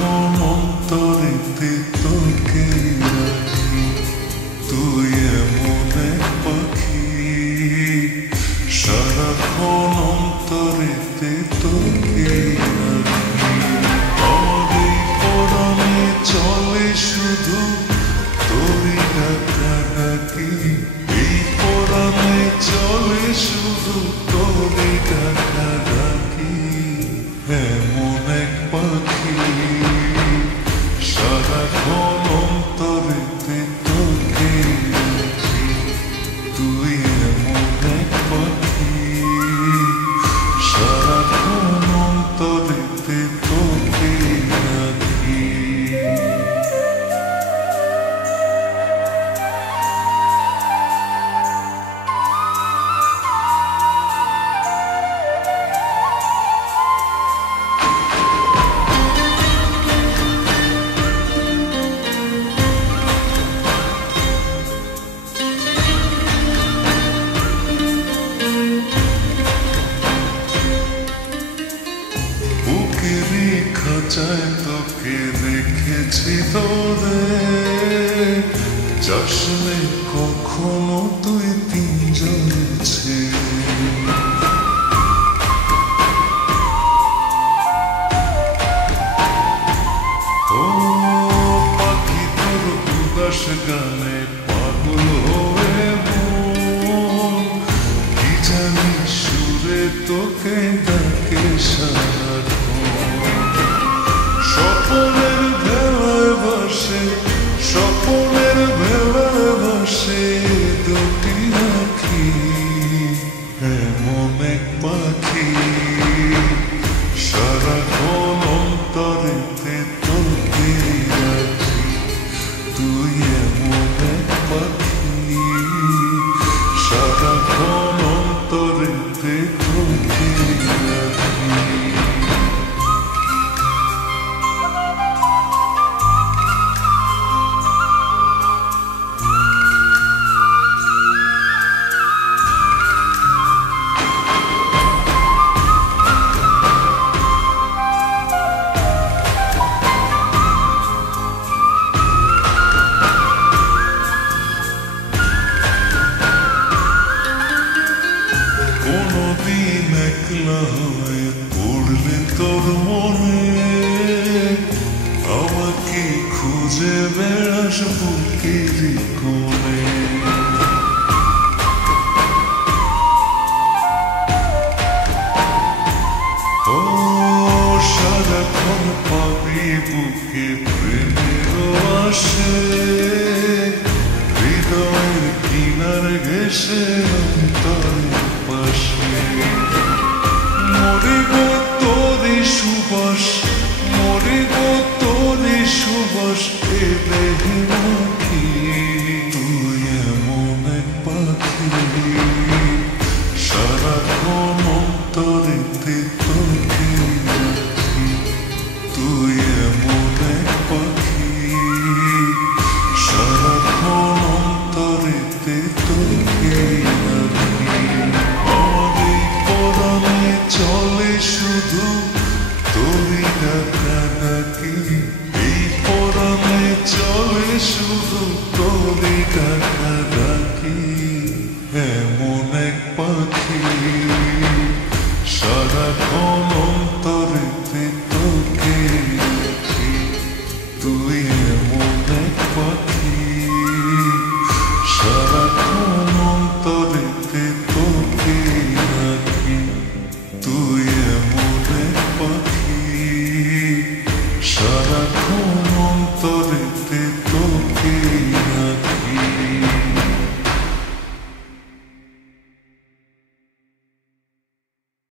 সারাক্ষণ অন্তরেতে তোকে রাখি, তুই এমন এক পাখি। সারাক্ষণ অন্তরেতে তোকে রাখি, আমার এই পরাণে চলে শুধু তোরই ডাকাডাকি। এই পরাণে চলে শুধু তোরই ডাকাডাকি। এমন এক পাখি সারাক্ষণ অন্তরেতে তোকে রাখি, তুই এমন এক পাখি সারাক্ষণ অন্তরেতে তোকে রাখি। খাঁচায় তোকে রেখেছি তোরে, যাস নে কখনো তুই পিঞ্জরে ছেড়ে। ও পাখি তোর উদাস গানে পাগল হয়ে মন, কি জানি সুরে তোকে ডাকে সারাক্ষণ। স্বপনের ভেলায় বসে, স্বপনের ভেলায় বসে দুটি আঁখি। এমন এক পাখি সারাক্ষণ অন্তরেতে তোকে রাখি, তুই এমন এক পাখি সারাক্ষণ অন্তরেতে তোকে রাখি। কোনদিন একলা হয়ে পড়লে তোর মনে, আমাকে খুঁজে বেড়াস বুকের কোণে। ও সারাক্ষণ পাবি বুকে প্রেমের আসে, হৃদয়ের কিনার ঘেসে অন্তরের পাশে। মরে গো তোরে সুবাস, মরে গো তোরে সুবাস এ দেহে মাখি, তুই এমন এক পাখি সারাক্ষণ অন্তরেতে তোকে রাখি, তুই এমন এক পাখি সারাক্ষণ অন্তরেতে তোকে রাখি। আমার এই পরাণে চলে শুধু তোরই ডাকাডাকি, এই পরাণে চলে শুধু তোরই ডাকাডাকি। এমন এক পাখি সারাক্ষণ